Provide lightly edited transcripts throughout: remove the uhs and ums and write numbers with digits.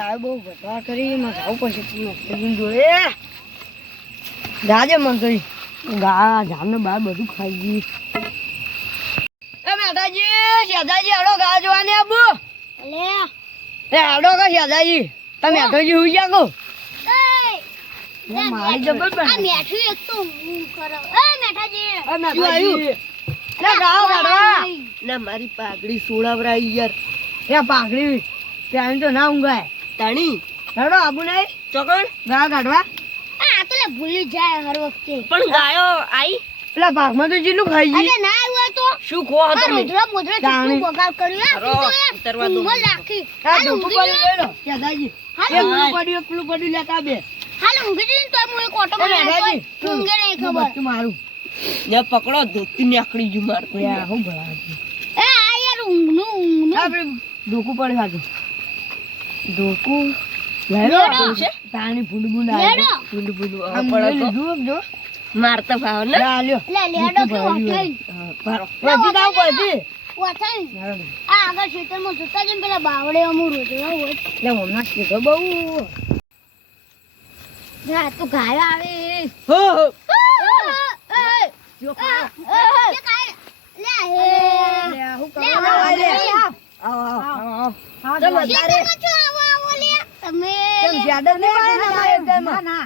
ગાય બહુ બધા કરી માં જાવ પછી જોડે જાજે મન કરી ગા જામને બાર બધું ખાઈ ગઈ એ મેઠાજી શેજાજી હડો ગા જોવાની આબુ લે એ હડો કા શેજાજી તમે મેઠાજી હુઈ જાગો મારી જબર બન આ મેઠું એક તો હું કરો એ મેઠાજી લે ગાવ ગાડવા લે મારી પાઘડી સોળાવરાઈ યાર એ પાઘડી ત્યાં તો ના ઊંઘાય તાણી હડો આબુ નહીં ચોકડ ગા ગાડવા આ તો લે ભૂલી જાય હર વખતે પણ ગાયો આઈ પેલા ભાગમાં તો જીલું ખાઈ ગઈ અરે ના આવ્યો તો શું ખો હતો રોજરો મોજરો ચૂકું બગાડ કર્યું તું તો ઉતરવા દો મો રાખી આ ઊંઘી પડી ગયો દાદાજી એક પેલું પડ્યું લેતા બે હાલ ઊંઘી જઈને તો હું એક ઓટો બનાવ્યો ઊંઘે નહીં ખબર મારું ને પકડો ધોતી નીકળી જુ માર તો યાર હું ભળા એ આ યાર ઊંઘનું આપણે ધોકું પડે સાચું ધોકું લેડો છે તાણી ફૂડબુન આવે ફૂડબુન પડે તો જો મારતા ભાવ ને લ્યો લે લેડો કે ઓઠાઈ પારો વધી દાવ પછી ઓઠાઈ આ આગળ ખેતરમાં જોતા જેમ પેલા બાવડે અમુ રોજવા હોય લે મમ્મા કે બહુ જા તું ગાય આવે હો જો કા લે લે હું કરવા લે આવ ચલો તારે તમે કેમ જ્યાદા ને મારે ના ના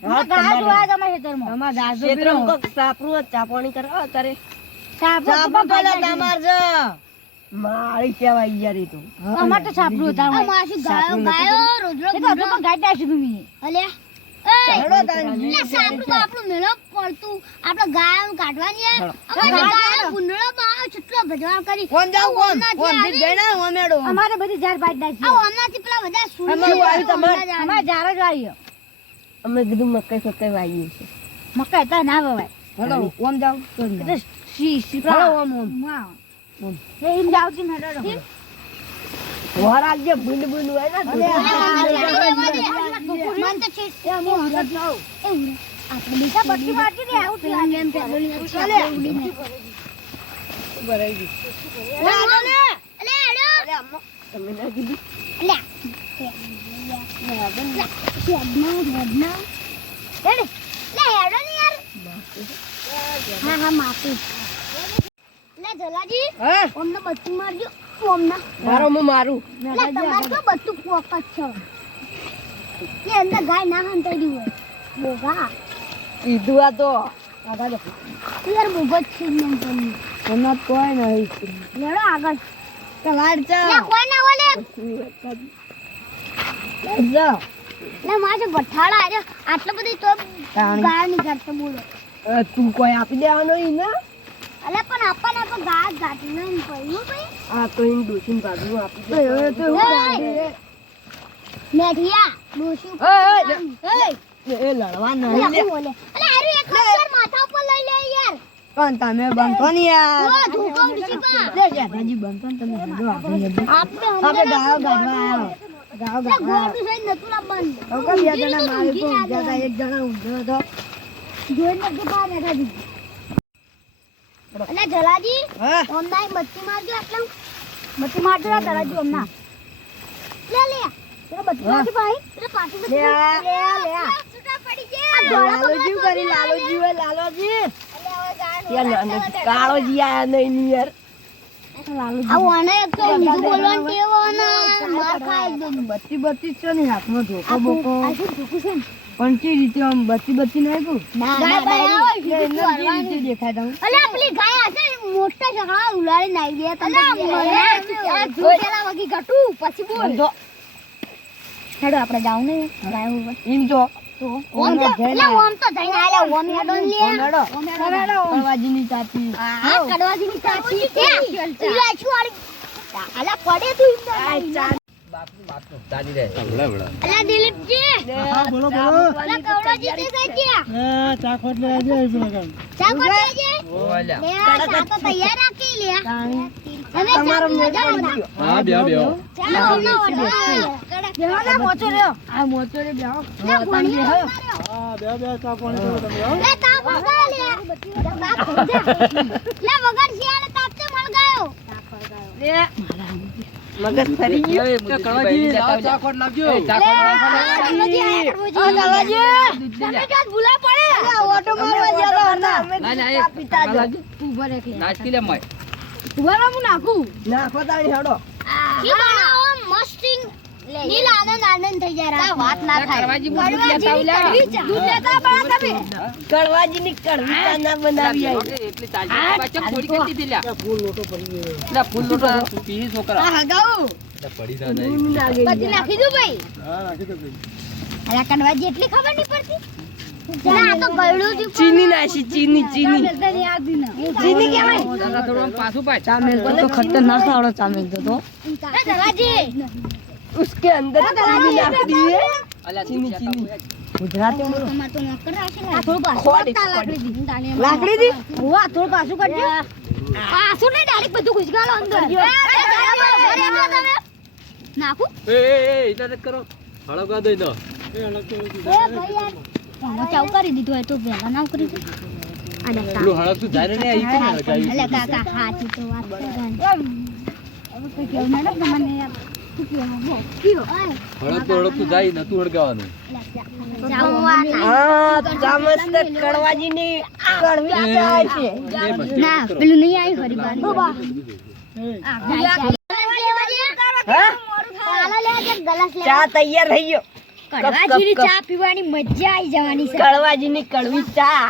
હા ગાજ હોય તમે ખેતરમાં અમાર ગાજો ખેતરમાં કોક સાપરું ચાપણી કરવા તારે સાપરું પેલા તમાર જ મારી કેવાય યાર ઈ તો અમાર તો સાપરું હતા અમાર શું ગાયો રોજરો એ તો પણ ગાઈડા છે તમે અલે એ હેડો તાન લે સાપરું આપણું મેળો પડતું આપણે ગાયો કાઢવાની અમાર ગાયો ગુંડળો માં કેટલો ભજવાળ કરી કોણ જાવ કોણ થી જઈના ઓમેડો અમારે બધી ઝાડ પાડડા છે આ ઓમનાથી પેલા બધા સુણી આવી તમાર અમાર ઝાડ જ આવ્યો અમે કીધું મકાઈ સકાઈ વાઈએ છે મકાઈ તો ના વવાય હેડો ઓમ જાવ તો સી ઓમ ઓમ ઓમ એ ઇમ જાવ છે હેડો વરાલ જે બુંદ બુંદ હોય ને મન તો છે એ મો હરત જાવ એ આપણે બીજા બટ્ટી માટી દે આવું પ્લાન એમ ચાલે બરાઈ ગઈ લે લે લે અમ્મો તમે ના કીધું લે હા માફી લે જલાજી ઓમને બચ્ચું મારજો ઓમના મારો હું મારું લે તમાર તો બચ્ચું પોકત છે કે અંદર ગાય ના હંતાઈ દીવો બોગા ઈદુ આ તો આગળ યાર બોગત છે ને તમને એના કોઈ નહીં લેડો આગળ તો લાડ છે લે કોઈ ના ઓલે જા લે માજે બઠાળા આજો આટલો બધી તો ગાય ની ઘરતે બોલો તું કોઈ આપી દેવાનો ઈ ને અલે પણ આપણને તો ગાય ગાતી ન પઈનું ભાઈ આ તો ઇન દોશીન બાજુ આપી દે એ તો હું મેઠિયા દોશી એ લડવા નહીં લે બોલે અલે આરી એક ખબર માથા ઉપર લઈ લે યાર પણ તમે બંધો ને યાર ઓ ધોકો ઉડી પા લે જાજી બંધો તમે જો આપણે ગાયો ગાડવા આવ્યો ગાવ ગાવ ગોડું સઈ નતું લા બંધ ઓકા બે જણા મારે તો જ્યાદા એક જણા ઊંધો તો જોઈને કે બા બેઠા દી અલે જલાજી ઓમના બત્તી મારજો આટલા બત્તી મારજો જલાજી ઓમના લે લે તેરો બત્તી મારજો ભાઈ તેરો પાટી લે લે છૂટા પડી ગયા લાલોજી કરી લાલોજી ઓય લાલોજી અલે યાર કાળોજી આયા નહીં યાર આવવાને એક તો ઊંધું બોલવાનું ટેવોના માર ખાય એકદમ બત્તી છે ને હાથમાં ધોકો બોકો આ શું ધોકો છે પણ કે રીતે આમ બત્તી નહીં કો ગાય બાય આવે રીતે દેખાય તમ અલે આપલી ગાય હશે મોટા ઝઘડા ઉલાડી નાઈ દે તને મને જોટેલા વગી ઘટુ પછી બોલ જો હેડો આપણે જાવ ને ગાય ઉપર ઈમ જો તો ઓમ તો જઈને આલે ઓમ હેડો લે ઓમ હેડો કડવાજીની ચાચી હા કડવાજીની ચાચી કે ઈલા છોડી આલા પડે તું ઈમ બાપુ બાપુ દાદી રે અલા દિલીપજી હા બોલો બોલો અલા કવડાજી તે કઈ ગયા ચાખોટ લે આજે પેલા ચાખોટ લે આજે ઓ અલા લે ચા તો તૈયાર રાખી લે અને તમારો મજા હા બેહો ચાલો બેહો મોચો રે આ મોચો રે બેહો હા બેહો ચા પાણી કરો તમે લે તાપ વગા લે લે વગર શિયાળે તાપ તે મળ ગયો લે મગજ ફરી ગયું. એ કળવાજી લાવો ચાકોટ લાવજો. ઓટો મારવા ગયા હતા. ના ના એ પિતા જો. તું ભરે કે નાચકી લે મય. ઉભા હું નાખું નાખો તાળી હેડો. ઈ બનાવો મસ્ટિંગ નીલ આનંદ થઈ જાય રાત વાત ના થાય કળવાજી બુટ લેતા આવ લે. દૂધ લેતા બળા તમે કડવાજીની કડવી ચા ના બનાવી આવી. એટલી તાજી પાછા થોડી કરી દીધી લ્યા. ફૂલ લોટો તું પી છોકરા. આ હગાઉ પડી ના જાય. પછી નાખી દઉં ભાઈ અલા કડવાજી એટલી ખબર નહીં પડતી ના આ તો ગળું થી ચીની નાખી ચીની ચીની ચીની કહેવાય. જરા થોડું આમ પાછું પાછ. ચામેલ તો ખતરનાક આવડો ચામેલ તો એ દરવાજી उसके अंदर चीनी नाख दी है. અલ્યા ચીની ચીની ગુજરાતી બોલો. તમાર તો નોકર રાખશે ને આ થોડું પાછું ખોડી, કરતા લાકડી દી લાકડી દી? હોવા થોડું પાછું કરજો પાછું નહીં ડાયરેક્ટ બધું ઘુસગાલો અંદર નાખું એ ઇધર કરો. હળગવા દે દો. ભાઈ યાર ચાવ કરી દીધું હોય તો પહેલા ના કરી દે પેલું હળગ તું ધારે ને આઈ કે લગાવી. અલે કાકા હાચી તો વાત હવે તો કેવું મેડમ તમને યાર શું કહેવું હો કયો હળગ તું જાય નતું હળગાવાનું. हाँ चामच तक कड़वाजीनी कड़वी चाय છે. ના પેલું નહીં આવી ફરી બાર ચા તૈયાર થઈ ગયો. કડવાજીની ચા પીવાની મજા આવી જવાની છે કડવાજીની કડવી ચા.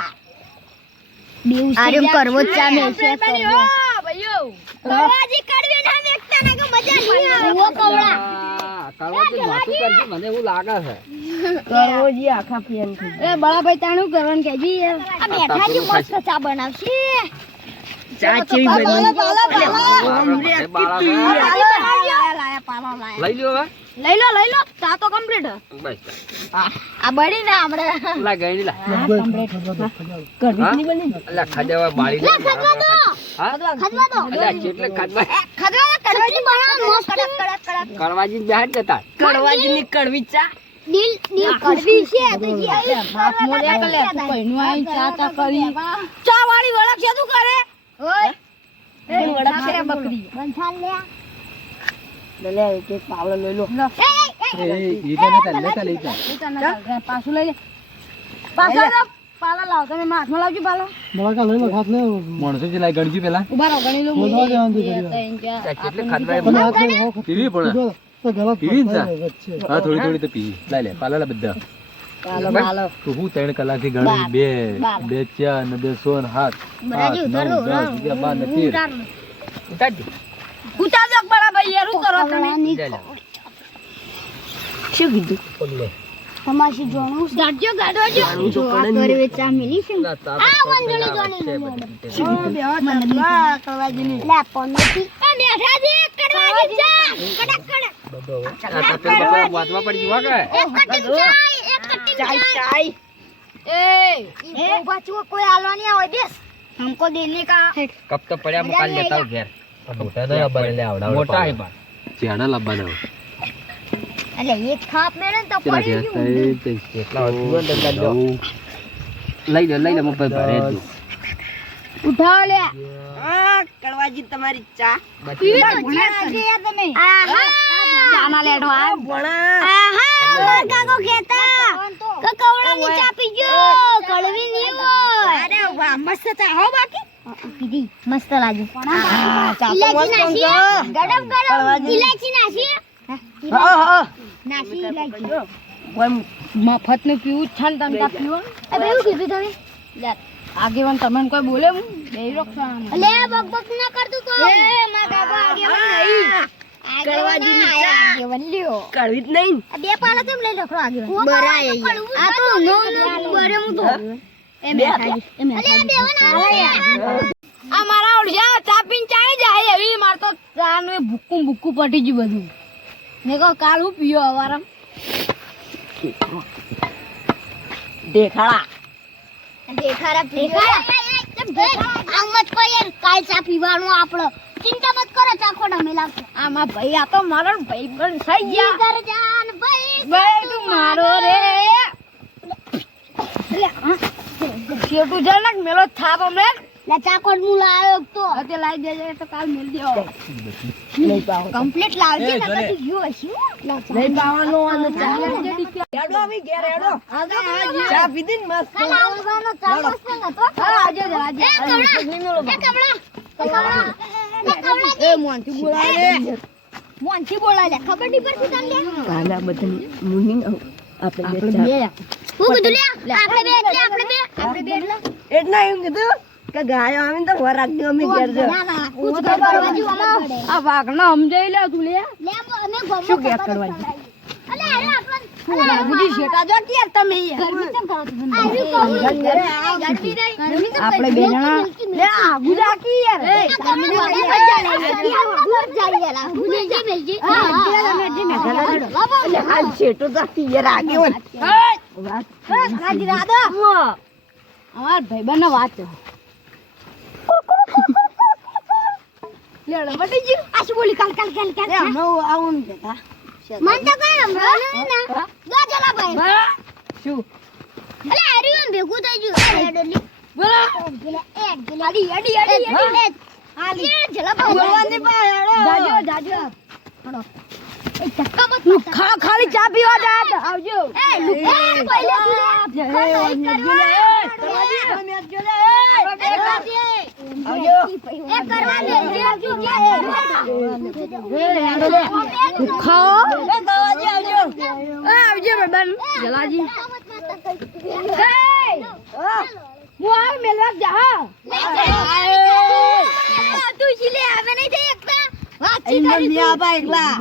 આર્યમ કરવો ચા મેલશે કડવાજી કડવી ના મેકતા ના કે મજા નહીં આવે ઓ કવડા કળવાજી માથું કરજી મને એવું લાગે છે. કડવાજી આખા પેન થઈ એ બળાભાઈ તાણું કરવાનું કેજી યાર આ મેઠાજી મસ્ત ચા બનાવશે ચા ચેવી બની. લઈ લ્યો હવે. લઈ લો ચા તો કમ્પ્લીટ બસ આ બળી ને આપણે લા ગઈ લા. કડવી ની બની. અલ્યા ખાજાવા બાળી લે ખદવા દો હા ખદવા દો અલ્યા કેટલે ખાજવા કડવાજી બનાવ મસ્ત કડક કળવાજી બેહાડ જતા. કડવાજીની કડવી ચા. દિલ કડવી છે તો જે બાપ મોર્યા કલે તું કઈનું આઈ ચા તા કરી. ચા વાળી વળખ છે તું કરે ઓય એ વડા છે બકરી. બંધાન લે લે એક એક પાવલો લઈ લો. એ ઈડે ને લેતા લેતા. પાછું લઈ લે પાછા તો પાલા લાવ તમે હાથમાં લાવજો પાલા માણસો જે લાઈ ગણજી પેલા. ઉભા રહો ગણી લો કેટલે ખાજવા પીવી પણ પીવી ને ચા? હા થોડી થોડી તો પીવી. લઈ લે પાલા બધા. તો હું 3 કલાકથી ગણી 2 2 4 ને 2 16 7 8 9 10 11 12 13 ઉતારજો. ઉતારજો બળાભાઈ યાર શું કરો તમે લે લે. શું કીધું? લે. તમાશી જોણું ગાડજો ગાડજો જો આ કરે વેચા મિલી છે લા તા મંજળી જોની કડવાજીની લે પનોતી એ મેઠાજી કડવાજી ચા કડક કડક વાતમાં પડી જવા કે એક કટિંગ ચાય એક કટિંગ ચાય ચાય. ए बच्चों कोई आलो नहीं आवे बेस हमको देने का કપ તો પડ્યા હું કાલ લેતા આવું ઘેર. મોટા ના લબાને લે આવડા. મોટા હે બા. ચેડા લબાના. अरे एक खाप में ना तो पड़ी क्यों કેટલા હતું ને દંડા લઈ લે મોબાઈલ ભરે દો. उठाओ ले આ કડવાજી તમારી ચા. पी तो क्या किया तुमने आहा जाना लेटो आ ભણા आहा लड़का को कहता ककौड़ा ની ચા પીજો કડવી નહીં હોય અરે વાહ મસ્ત ચા હો બાકી પીધી મસ્ત લાગે ઇલાયચી નાસી ગરમ ગરમ ઇલાયચી નાસી હા હા નાસી ઇલાયચી કોઈ મફત નું પીવું છન તમ તા પીવો એ બેવું કીધું તમે લે આગેવાન તમને કોઈ બોલે હું બેહી રખવાનો લે બકબક ના કરતું તો એ મા કાકા આગેવાન નહીં કડવાજીની ચા. આગેવાન લ્યો કડવી જ નહીં. આ બે પાલા કેમ લઈ લખરો આગેવાન બરાય આ તો નો બરે હું તો એ મેઠાજી એ મેઠાજી આ મારા ઓળજા ચા પીન ચાઈ જાય એવી માર તો ચા નું ભૂક્કું પટી ગયું બધું મેં કહો કાલ હું પીયો અવારમ દેખાડા. આમ મત કો યાર કાલ ચા પીવાનું આપણો ચિંતા મત કરો ચા ખોડા મેલાવશે આમાં ભાઈ આ તો મારો ભાઈ બન થઈ ગયા કર જાન ભાઈ તું મારો રે લે હા શેટુ જનક મેલો થાપ અમને લે ચાકોડ હું લાવ્યો તો તે લાવી દેજે તો કાલ મેલ દેવો નહીં પાવ કમ્પ્લીટ લાવજે એ, ને જોરે. પછી ગયો હશે નહીં પાવાનો અને ચા હેડો આવી ઘેર હેડો ચા પીધી ને મસ્ત કાલ આવવાનો ચાલો છે ને તો હા આજે આજે એ કમળા એ મોનથી બોલાવે મોનથી બોલાય લે ખબર નહીં પડતી તને કાલા બદલ મુનિંગ આપણે બે હું કીધું લે આપણે બે એટલે આપણે બે એટલા એમ કીધું કે ગાયો આવીને તો વરાક દે અમે ઘેર જો ના ના કુછ તો કરવાજી અમાર આ વાઘના સમજાઈ લે તું લે લે અમે ગોમો શું કે કરવાજી? અલે અરે આપણન બીજી શેટા જો કે તમે ગરમી કેમ કરો તમે ગરમી નહીં આપણે બે જણા લે આ ગુજા કી યાર ગરમી નહીં દૂર જઈએ લા ગુજે મેલજી હા આ શેટો તો યાર આગે વન રાજી રાદો અમાર ભાઈબંધ વાત છે લેડો બટી જી આ શું બોલી કાલ અમે આવું ને બેટા મન તો કઈ હમણાં ના દો ચલા ભાઈ શું અલે હરીવન ભેગું થઈ ગયું રેડોલી બોલો અડી આલી ચલા ભાઈ બોલવાની પા હેડો જાજો એ ધક્કા મત ખાલી ચા પીવા જાય આવજો એ લુકા પહેલે આવજો બેન જલાજી હું આ મેલવા જા તું જીલે આવે નહીં થઈ એકતા વાત એકલા